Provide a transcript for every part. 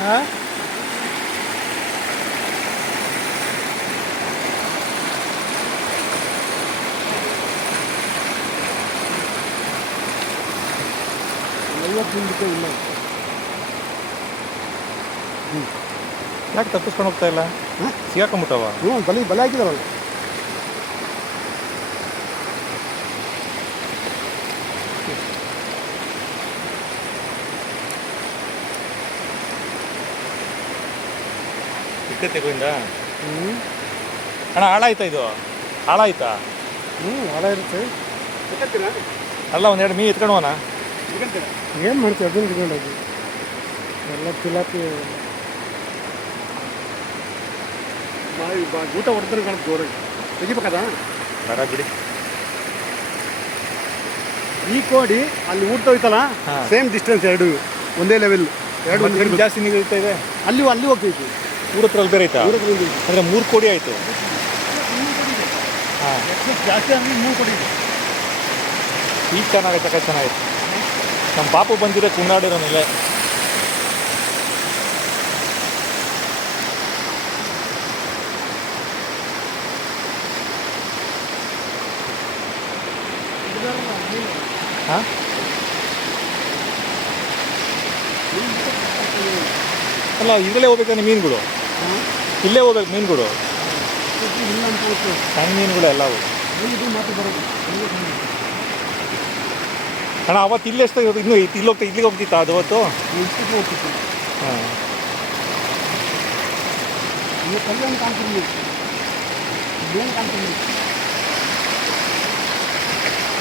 ಹಾಂ ಐವತ್ತು ನಿಮಿಷ ಇಲ್ಲ. ಯಾಕೆ ತಪ್ಪಿಸ್ಕೊಂಡು ಹೋಗ್ತಾ ಇಲ್ಲ? ಸಿಗಾಕೊಂಡ್ಬಿಟ್ಟವ? ಸಿಗಾಕೊಂಬಿಟ್ಟವ ಹ್ಞೂ ಬಲಿ ಬಲಿ ಹಾಕಿದಾರಲ್ಲ ಇಕ್ಕತ್ತೆ ಗೋವಿಂದ ಹ್ಞೂ ಅಣ್ಣ ಹಾಳಾಯ್ತಾ ಇದು? ಹಾಳಾಯ್ತಾ? ಹ್ಞೂ ಹಾಳ ಇರುತ್ತೆ. ಅಲ್ಲ ಒಂದೆರಡು ಮೀ ಎತ್ಕೊಂಡು ಹೋಗೋಣ. ಏನು ಮಾಡ್ತೀವಿ ಅದನ್ನು ತಗೊಂಡೋಗಿ ಎಲ್ಲ ತಿಲಾಪಿ ಊಟ ಹೊಡೆದ್ರೆ ಕಾಣ ಜೋರಾಗಿ. ತೆಗಿಬೇಕಾದ ಬರ ಬಿಡಿ. ಈ ಕೋಡಿ ಅಲ್ಲಿ ಊಟ ಹೋಯ್ತಲ್ಲ ಹಾ. ಸೇಮ್ ಡಿಸ್ಟೆನ್ಸ್ ಎರಡು. ಒಂದೇ ಲೆವೆಲ್ ಎರಡು ಜಾಸ್ತಿ ನೀರು ಇರ್ತಾ ಇದೆ? ಅಲ್ಲಿ ಅಲ್ಲಿ ಹೋಗ್ತೈತಿ. ಊರ ಹತ್ರ ಅಲ್ಲಿ ಬೇರೆ ಆಯ್ತಾ ಅಂದರೆ ಮೂರು ಕೋಡಿ ಆಯಿತು. ಹಾಂ. ಜಾಸ್ತಿ ಅಂದ್ರೆ ಮೂರು ಕೋಡಿ ಇದೆ. ಈಗ ಚೆನ್ನಾಗೈತೆ ಅಕ್ಕ ಚೆನ್ನಾಗಿತ್ತು ನಮ್ಮ ಪಾಪು ಬಂದಿರೋ ಕುಂದಾಡಿರೋನಿಲ್ಲ ಹಾಂ? ಅಲ್ಲ ಇದರಲ್ಲೇ ಹೋಗ್ಬೇಕಾನೆ ಮೀನುಗಳು? ಇಲ್ಲೇ ಹೋಗ್ಬೇಕು ಮೀನುಗಳು. ಸಣ್ಣ ಮೀನುಗಳು ಎಲ್ಲ ಅಣ್ಣ ಅವತ್ತು ಇಲ್ಲೇ ಎಷ್ಟು ಇನ್ನೂ ಇಲ್ಲಿ ಹೋಗ್ತಾ ಇಲ್ಲಿಗೆ ಹೋಗ್ತಿತ್ತ ಅದು ಅವತ್ತು? ಹಾಂ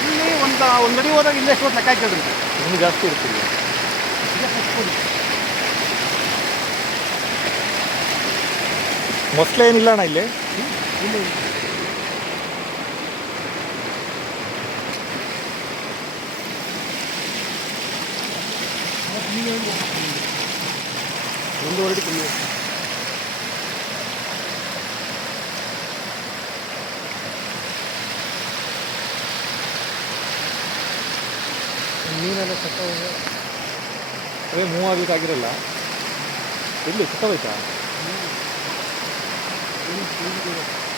ಇಲ್ಲಿ ಒಂದು ಒಂದು ಅಡಿ ಹೋದಾಗ ಇಲ್ಲೇ ಎಷ್ಟು ಲೆಕ್ಕ ಹಾಕಿದ್ರಿ ಇನ್ನೂ ಜಾಸ್ತಿ ಇರ್ತಿಲ್ಲ. ಮೊಸಳೆ ಏನಿಲ್ಲ ಅಣ್ಣ ಇಲ್ಲಿ. ಒಂದೂವರೆ ಕಮ್ಮಿ ಮೀನೆಲ್ಲ ಸತ್ತೋಗ ಅದೇ ಮೂವ್ ಇಲ್ಲಿ ಎಲ್ಲಿ ಸತ್ತೋಯ್ತಾ? Thank you.